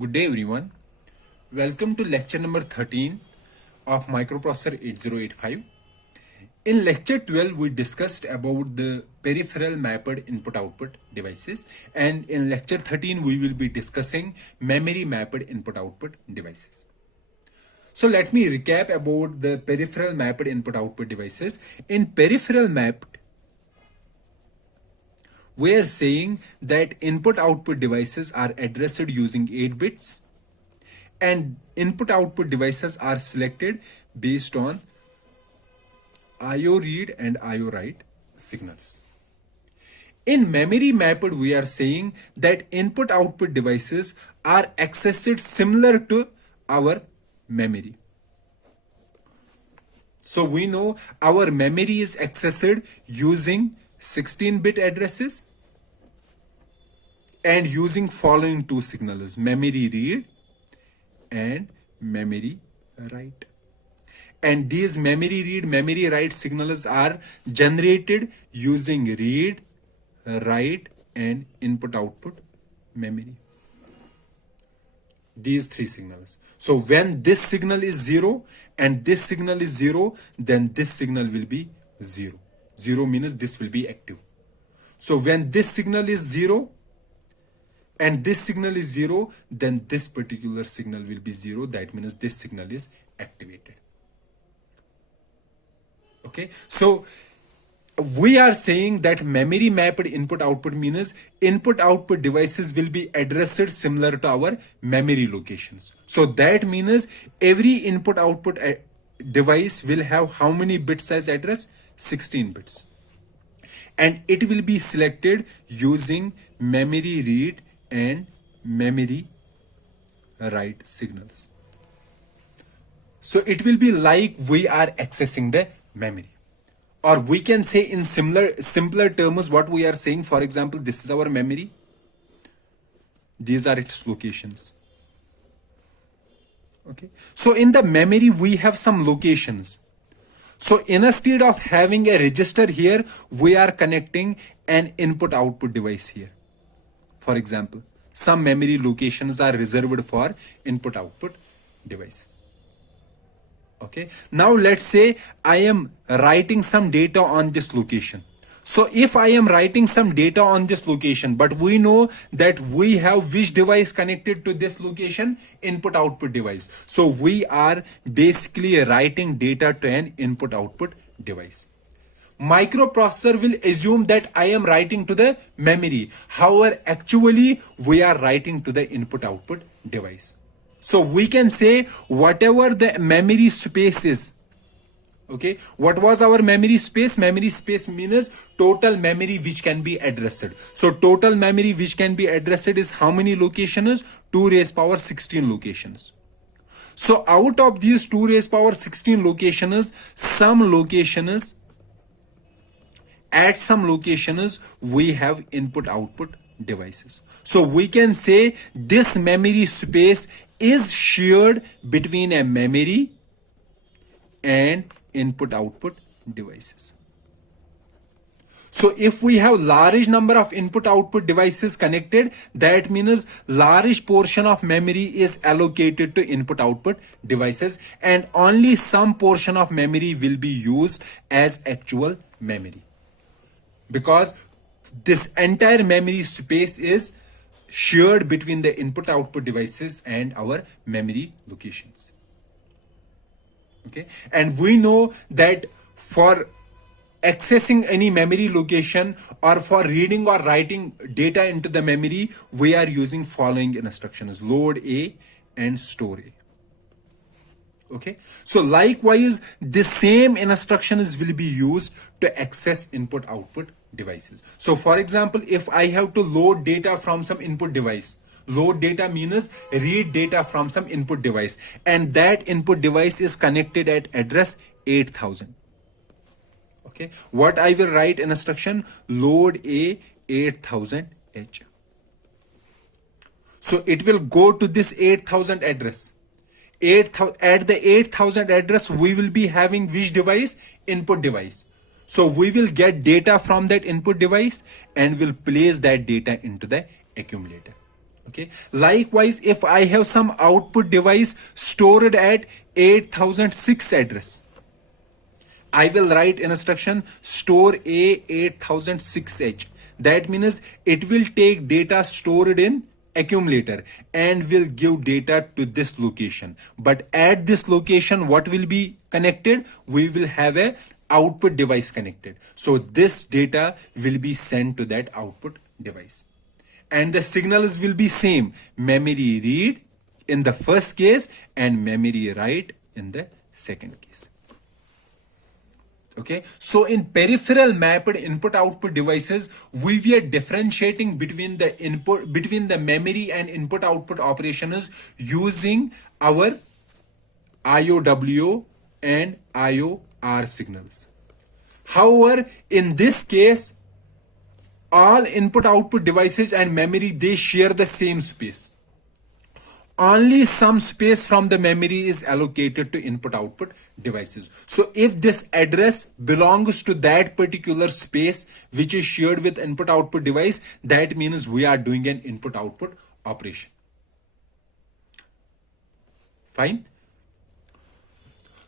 Good day everyone. Welcome to lecture number 13 of Microprocessor 8085. In lecture 12 we discussed about the peripheral mapped input output devices, and in lecture 13 we will be discussing memory mapped input output devices. So let me recap about the peripheral mapped input output devices. In peripheral mapped, we are saying that input output devices are addressed using 8 bits, and input output devices are selected based on IO read and IO write signals. In memory mapped, we are saying that input output devices are accessed similar to our memory. So we know our memory is accessed using 16-bit addresses and using following two signals: memory read and memory write. And these memory read, memory write signals are generated using read, write, and input output memory. These three signals. So when this signal is 0 and this signal is 0, then this signal will be 0. 0 means this will be active. So when this signal is 0 and this signal is 0, then this particular signal will be 0. That means this signal is activated. Okay, so we are saying that memory mapped input output means input output devices will be addressed similar to our memory locations. So that means every input output device will have how many bit size address? 16 bits. And it will be selected using memory read and memory write signals. So it will be like we are accessing the memory. Or we can say in simpler terms what we are saying. For example, this is our memory. These are its locations. Okay. So in the memory we have some locations. So instead of having a register here, we are connecting an input output device here. For example, some memory locations are reserved for input output devices. Okay, now let's say I am writing some data on this location. So if I am writing some data on this location, but we know that we have which device connected to this location? Input output device. So we are basically writing data to an input output device. Microprocessor will assume that I am writing to the memory. However, actually we are writing to the input output device. So we can say whatever the memory space is. Okay, what was our memory space? Memory space means total memory which can be addressed. So total memory which can be addressed is how many locations? 2 raised power 16 locations. So out of these 2 raised power 16 locations, at some locations we have input output devices. So we can say this memory space is shared between a memory and input output devices. So if we have large number of input output devices connected, that means large portion of memory is allocated to input output devices, and only some portion of memory will be used as actual memory, because this entire memory space is shared between the input output devices and our memory locations. Okay, and we know that for accessing any memory location or for reading or writing data into the memory, we are using following instructions: load A and store A. Okay, so likewise the same instructions will be used to access input output devices. So for example, if I have to load data from some input device, load data means read data from some input device, and that input device is connected at address 8000. Okay, what I will write in instruction: load A 8000H. So it will go to this 8000 address. At the 8000 address we will be having which device? Input device. So we will get data from that input device and will place that data into the accumulator. Okay. Likewise, if I have some output device stored at 8006 address, I will write instruction store A 8006H. That means it will take data stored in accumulator and will give data to this location. But at this location, what will be connected? We will have a output device connected. So this data will be sent to that output device. And the signals will be same: memory read in the first case and memory write in the second case. Okay, so in peripheral mapped input output devices, we were differentiating between the memory and input output operations using our IOW and IOR signals. However, in this case, all input output devices and memory, they share the same space. Only some space from the memory is allocated to input output devices. So if this address belongs to that particular space which is shared with input output device, that means we are doing an input output operation. Fine.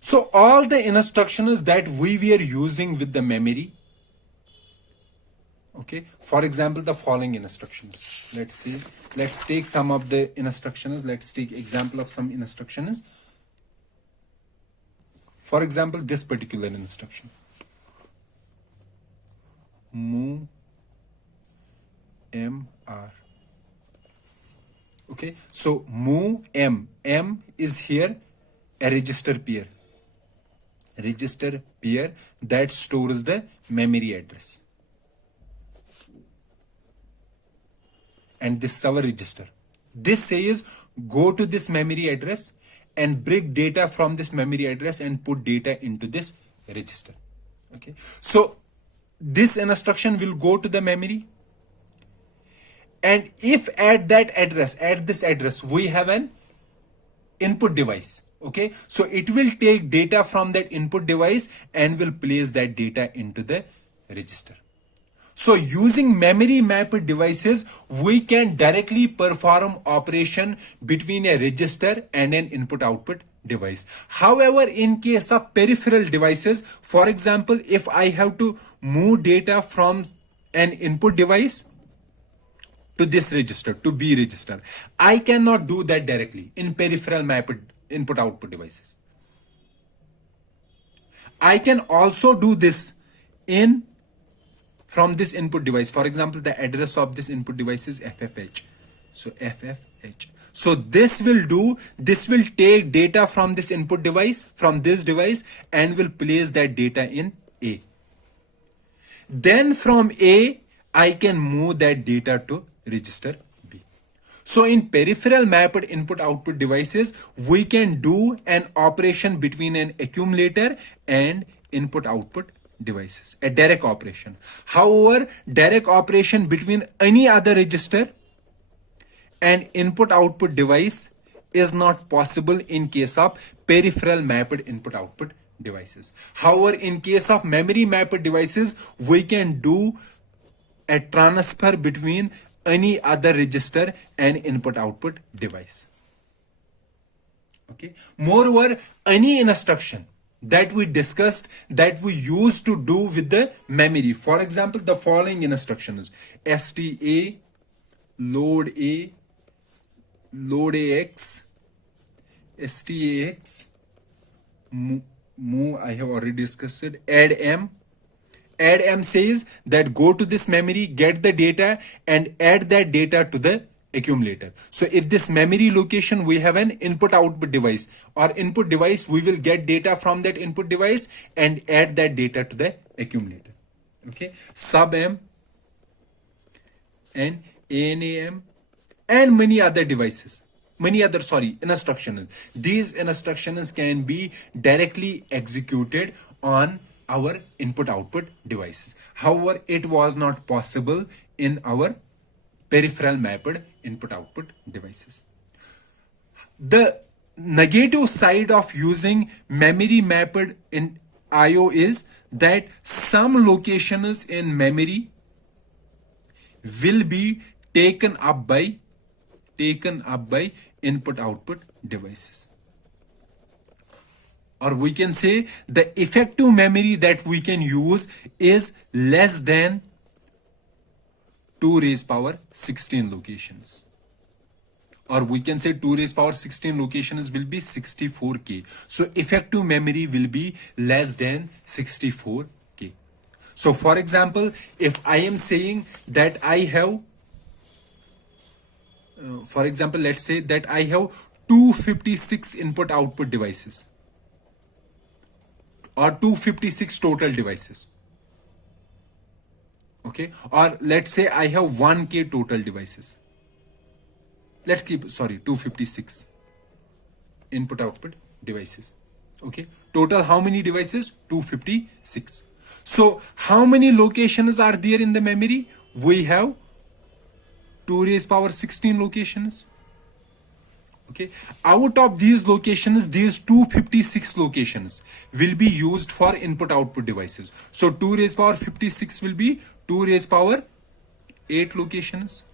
So all the instructions that we were using with the memory, okay, for example, the following instructions. Let's see. Let's take some of the instructions. Let's take example of some instructions. For example, this particular instruction. Move MR. Okay, so move M. M is here a register pair. Register pair that stores the memory address. And this is our register. This says go to this memory address and bring data from this memory address and put data into this register. Okay, so this instruction will go to the memory, and if at that address, at this address, we have an input device, okay, so it will take data from that input device and will place that data into the register. So using memory mapped devices, we can directly perform operation between a register and an input output device. However, in case of peripheral devices, for example, if I have to move data from an input device to this register, to B register, I cannot do that directly in peripheral mapped input output devices. I can also do this in from this input device. For example, the address of this input device is FFH. So FFH. So this will take data from this input device, from this device, and will place that data in A. Then from A, I can move that data to register B. So in peripheral mapped input output devices, we can do an operation between an accumulator and input output devices, a direct operation. However, direct operation between any other register and input output device is not possible in case of peripheral mapped input output devices. However, in case of memory mapped devices, we can do a transfer between any other register and input output device. Okay. Moreover, any instruction that we discussed that we used to do with the memory. For example, the following instructions: STA, load A, load AX, STAX, move, I have already discussed it, add M. Add M says that go to this memory, get the data, and add that data to the accumulator. So if this memory location, we have an input output device or input device, we will get data from that input device and add that data to the accumulator. Okay, sub M and ANAM and many other devices, instructions. These instructions can be directly executed on our input output devices. However, it was not possible in our peripheral mapped input output devices. The negative side of using memory mapped in IO is that some locations in memory will be taken up by taken up by input output devices. Or we can say the effective memory that we can use is less than 2 raised power 16 locations. Or we can say 2 raised power 16 locations will be 64K. So effective memory will be less than 64K. So for example, if I am saying that I have, for example, let's say that I have 256 input output devices or 256 total devices. Okay, or let's say I have 1K total devices. Let's keep, sorry, 256 input output devices. Okay, total how many devices? 256. So how many locations are there in the memory? We have 2 raised power 16 locations. Okay, out of these locations, these 256 locations will be used for input output devices. So 2 raised power 56 will be 2 raised power 8 locations.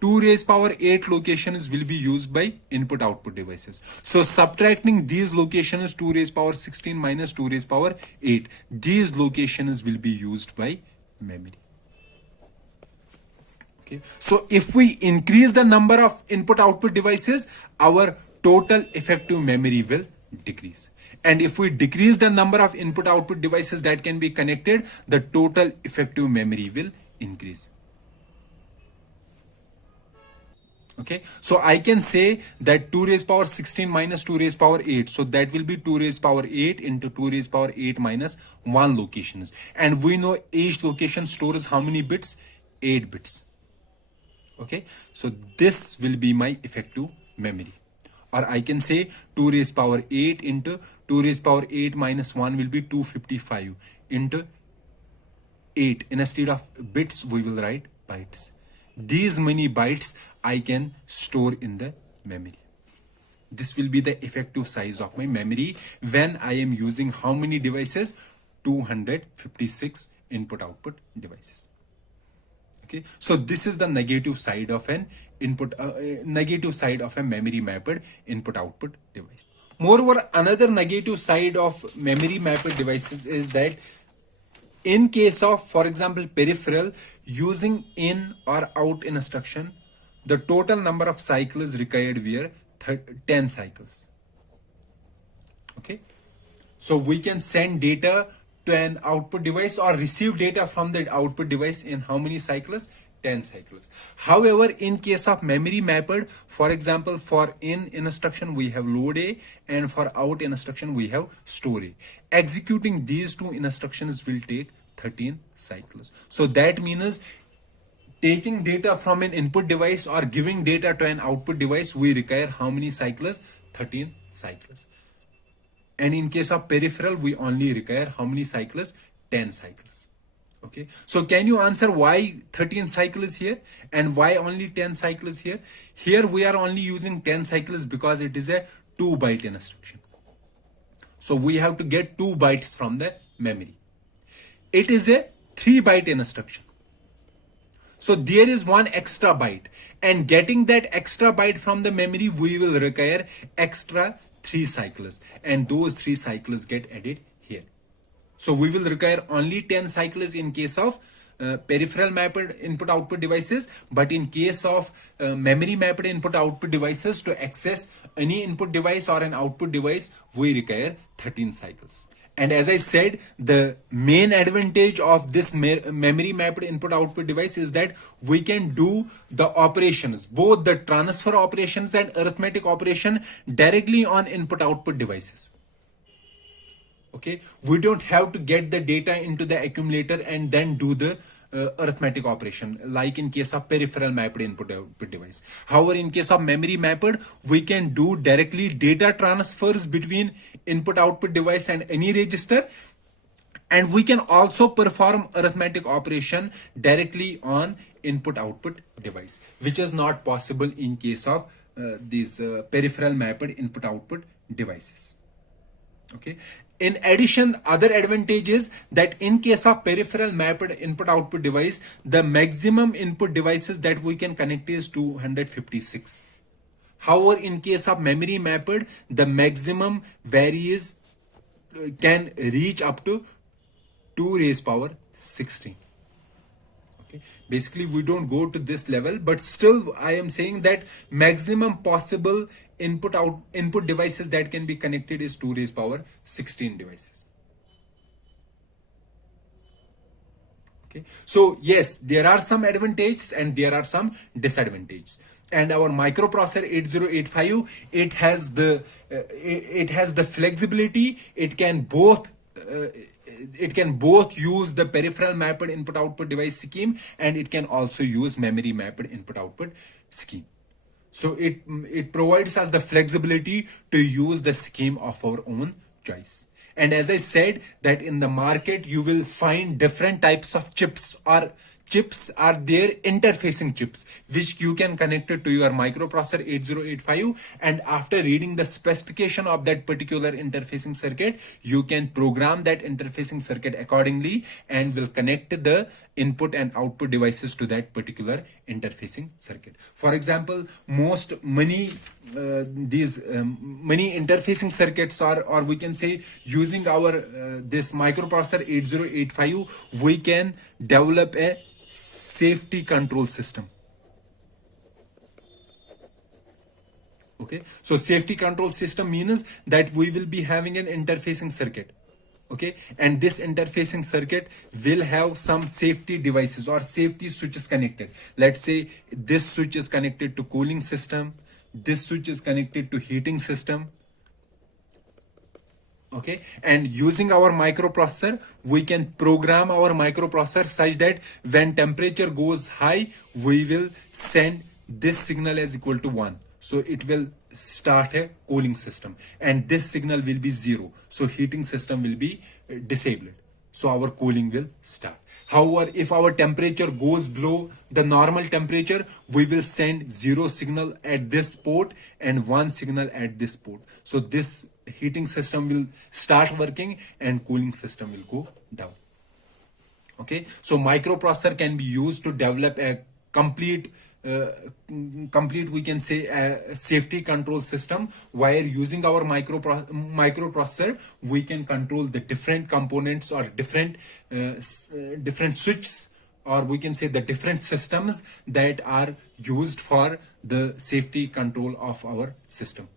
2 raised power 8 locations will be used by input output devices. So subtracting these locations, 2 raised power 16 minus 2 raised power 8, these locations will be used by memory. Okay. So if we increase the number of input output devices, our total effective memory will decrease. And if we decrease the number of input output devices that can be connected, the total effective memory will increase. Okay, so I can say that 2 raised power 16 minus 2 raised power 8. So that will be 2 raised power 8 into 2 raised power 8 minus 1 locations. And we know each location stores how many bits? 8 bits. Okay, so this will be my effective memory. Or I can say 2 raised power 8 into 2 raised power 8 minus 1 will be 255 into 8. Instead of bits, we will write bytes. These many bytes I can store in the memory. This will be the effective size of my memory when I am using how many devices? 256 input output devices. Okay, so this is the negative side of an negative side of a memory mapped input output device. Moreover, another negative side of memory mapped devices is that in case of, for example, peripheral using in or out instruction, the total number of cycles required were 10 cycles. Okay, so we can send data to an output device or receive data from the output device in how many cycles? 10 cycles. However, in case of memory mapped, for example, for in instruction we have load A and for out instruction we have store A. Executing these two instructions will take 13 cycles. So that means taking data from an input device or giving data to an output device, we require how many cycles? 13 cycles. And in case of peripheral, we only require how many cycles? 10 cycles. Okay, so can you answer why 13 cycles here and why only 10 cycles here? Here we are only using 10 cycles because it is a 2 byte instruction. So we have to get 2 bytes from the memory. It is a 3 byte instruction. So there is one extra byte, and getting that extra byte from the memory, we will require extra 3 cycles, and those 3 cycles get added here. So we will require only 10 cycles in case of peripheral mapped input output devices, but in case of memory mapped input output devices, to access any input device or an output device, we require 13 cycles. And as I said, the main advantage of this memory mapped input output device is that we can do the operations, both the transfer operations and arithmetic operation, directly on input output devices. Okay, we don't have to get the data into the accumulator and then do the arithmetic operation like in case of peripheral mapped input output device. However, in case of memory mapped, we can do directly data transfers between input output device and any register, and we can also perform arithmetic operation directly on input output device, which is not possible in case of these peripheral mapped input output devices. Okay, In addition, other advantage is that in case of peripheral mapped input output device, the maximum input devices that we can connect is 256. However, in case of memory mapped, the maximum varies, can reach up to 2 raised power 16. Okay. Basically, we don't go to this level, but still I am saying that maximum possible input devices that can be connected is 2 raised power 16 devices. Okay, so yes, there are some advantages and there are some disadvantages. And our microprocessor 8085, it has the flexibility. It can both use the peripheral mapped input output device scheme, and it can also use memory mapped input output scheme. So it provides us the flexibility to use the scheme of our own choice. And as I said, that in the market you will find different types of chips are there, interfacing chips, which you can connect it to your microprocessor 8085, and after reading the specification of that particular interfacing circuit, you can program that interfacing circuit accordingly and will connect the input and output devices to that particular interfacing circuit. For example, many interfacing circuits or we can say, using our this microprocessor 8085, we can develop a safety control system. Okay, so safety control system means that we will be having an interfacing circuit. Okay, and this interfacing circuit will have some safety devices or safety switches connected. Let's say this switch is connected to cooling system, this switch is connected to heating system. Okay, and using our microprocessor, we can program our microprocessor such that when temperature goes high, we will send this signal as equal to 1. So it will start a cooling system, and this signal will be 0. So heating system will be disabled. So our cooling will start. However, if our temperature goes below the normal temperature, we will send 0 signal at this port and 1 signal at this port. So this heating system will start working and cooling system will go down. Okay, so microprocessor can be used to develop a complete we can say a safety control system, where using our microprocessor we can control the different components or different switches, or we can say the different systems that are used for the safety control of our system.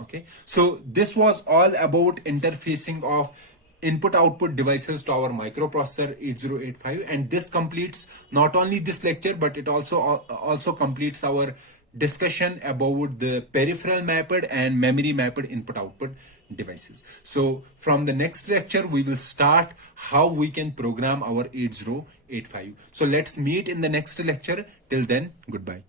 Okay, so this was all about interfacing of input output devices to our microprocessor 8085, and this completes not only this lecture, but it also completes our discussion about the peripheral mapped and memory mapped input output devices. So from the next lecture we will start how we can program our 8085. So let's meet in the next lecture. Till then, goodbye.